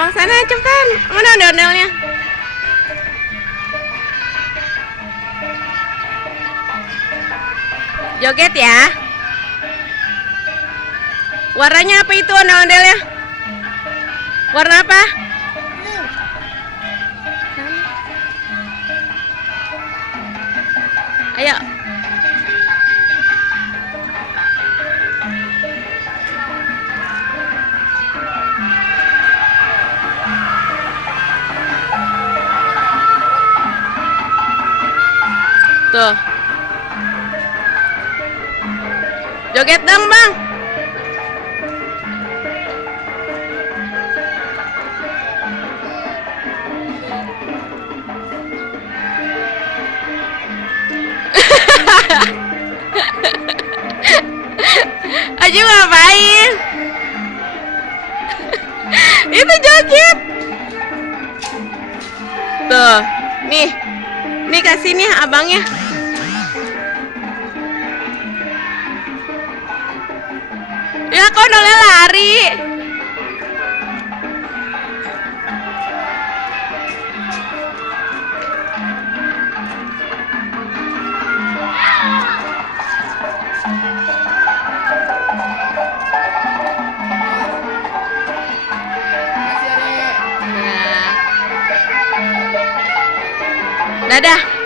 abang sana cepetan. Mana ondel-ondelnya? Joget ya. Warnanya apa itu ondel-ondelnya? Warna apa? Ayo. Tuh. Joget dong, Bang. Aji ngapain? Itu joget. Tuh, nih kasih nih abangnya. Ya kok nolnya lari. Nah. Dadah.